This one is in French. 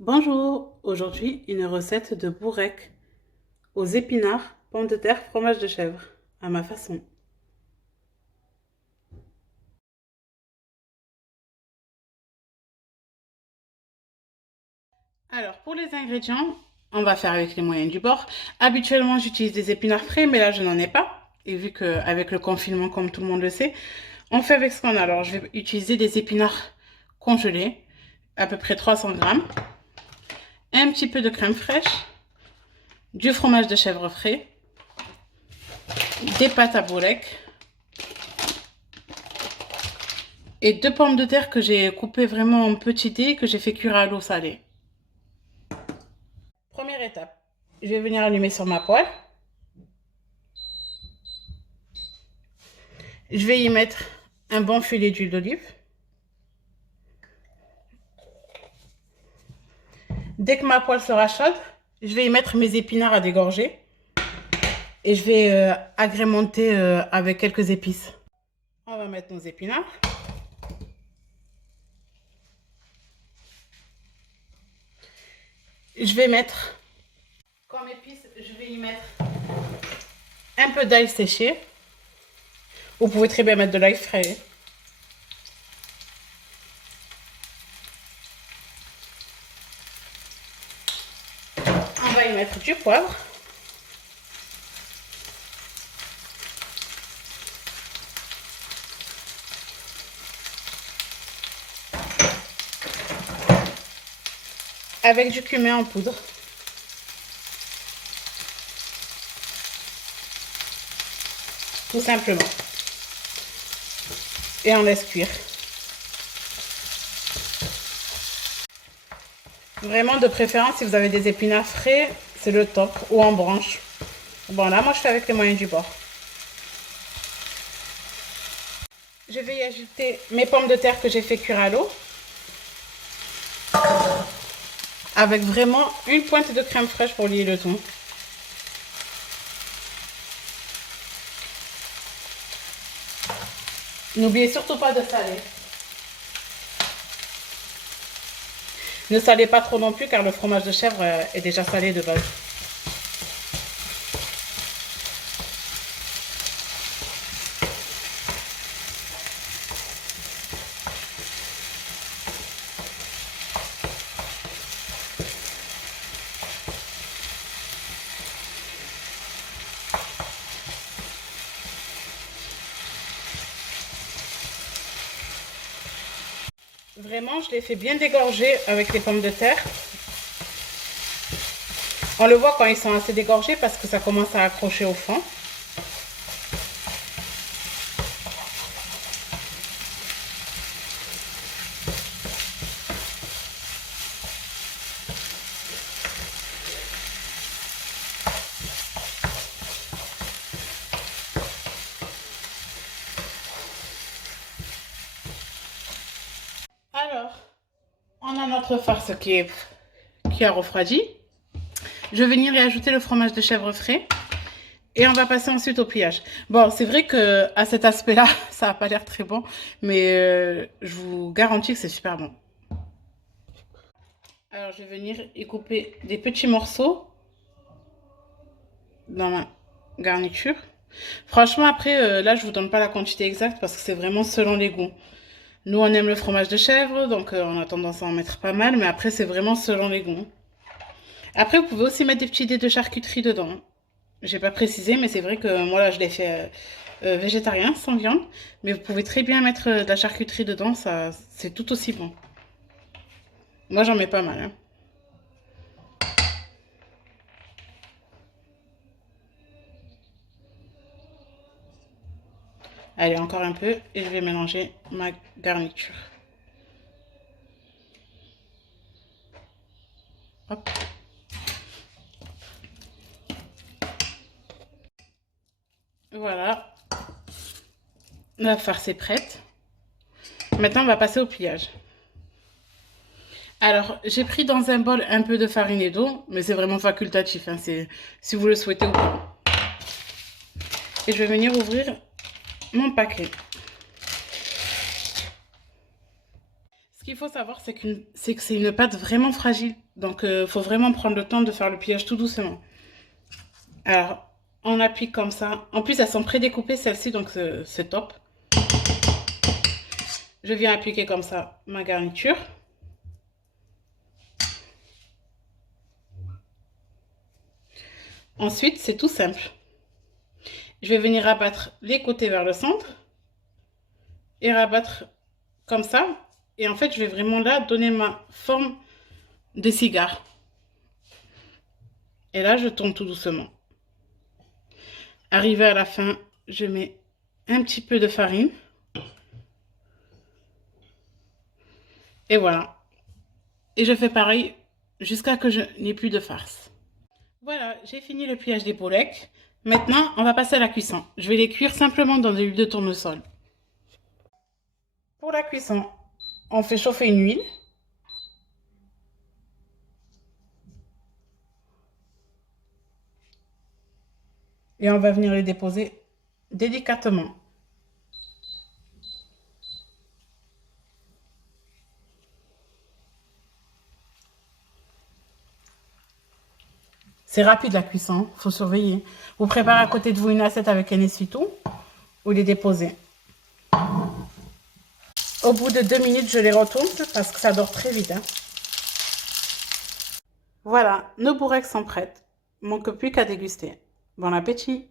Bonjour, aujourd'hui une recette de bourrec aux épinards, pommes de terre, fromage de chèvre, à ma façon. Alors pour les ingrédients, on va faire avec les moyens du bord. Habituellement j'utilise des épinards frais, mais là je n'en ai pas. Et vu qu'avec le confinement, comme tout le monde le sait, on fait avec ce qu'on a. Alors je vais utiliser des épinards congelés, à peu près 300 grammes, un petit peu de crème fraîche, du fromage de chèvre frais, des pâtes à bourrec, et 2 pommes de terre que j'ai coupées vraiment en petits dés que j'ai fait cuire à l'eau salée. Première étape, je vais venir allumer sur ma poêle. Je vais y mettre un bon filet d'huile d'olive. Dès que ma poêle sera chaude, je vais y mettre mes épinards à dégorger. Et je vais agrémenter avec quelques épices. On va mettre nos épinards. Je vais mettre, comme épices, je vais y mettre un peu d'ail séché. Vous pouvez très bien mettre de l'ail frais. On va y mettre du poivre. Avec du cumin en poudre. Tout simplement. Et on laisse cuire. Vraiment de préférence, si vous avez des épinards frais, c'est le top, ou en branche. Bon là, moi je fais avec les moyens du bord. Je vais y ajouter mes pommes de terre que j'ai fait cuire à l'eau. Avec vraiment une pointe de crème fraîche pour lier le tout. N'oubliez surtout pas de saler. Ne salez pas trop non plus car le fromage de chèvre est déjà salé de base. Vraiment, je l'ai fait bien dégorger avec les pommes de terre. On le voit quand ils sont assez dégorgés parce que ça commence à accrocher au fond. Alors, on a notre farce qui a refroidi. Je vais venir y ajouter le fromage de chèvre frais. Et on va passer ensuite au pliage. Bon, c'est vrai que à cet aspect-là, ça n'a pas l'air très bon, mais je vous garantis que c'est super bon. Alors, je vais venir y couper des petits morceaux dans ma garniture. Franchement, après, là, je vous donne pas la quantité exacte parce que c'est vraiment selon les goûts. Nous, on aime le fromage de chèvre, donc on a tendance à en mettre pas mal, mais après, c'est vraiment selon les goûts. Après, vous pouvez aussi mettre des petits dés de charcuterie dedans. J'ai pas précisé, mais c'est vrai que moi, là, je l'ai fait végétarien, sans viande. Mais vous pouvez très bien mettre de la charcuterie dedans, ça, c'est tout aussi bon. Moi, j'en mets pas mal, hein. Allez, encore un peu, et je vais mélanger ma garniture. Hop. Voilà. La farce est prête. Maintenant, on va passer au pliage. Alors, j'ai pris dans un bol un peu de farine et d'eau, mais c'est vraiment facultatif, hein, c'est si vous le souhaitez ou pas. Et je vais venir ouvrir mon paquet. Ce qu'il faut savoir, c'est que c'est une pâte vraiment fragile. Donc, faut vraiment prendre le temps de faire le pliage tout doucement. Alors, on applique comme ça. En plus, elles sont prédécoupées, celles-ci, donc c'est top. Je viens appliquer comme ça ma garniture. Ensuite, c'est tout simple. Je vais venir rabattre les côtés vers le centre et rabattre comme ça. Et en fait, je vais vraiment là donner ma forme de cigare. Et là, je tourne tout doucement. Arrivé à la fin, je mets un petit peu de farine. Et voilà. Et je fais pareil jusqu'à que je n'ai plus de farce. Voilà, j'ai fini le pliage des boulettes. Maintenant, on va passer à la cuisson. Je vais les cuire simplement dans de l'huile de tournesol. Pour la cuisson, on fait chauffer une huile. Et on va venir les déposer délicatement. C'est rapide la cuisson, faut surveiller. Vous préparez à côté de vous une assiette avec un essuie-tout, vous les déposez. Au bout de 2 minutes, je les retourne parce que ça dort très vite. Hein. Voilà, nos bourrecs sont prêtes. Manque plus qu'à déguster. Bon appétit!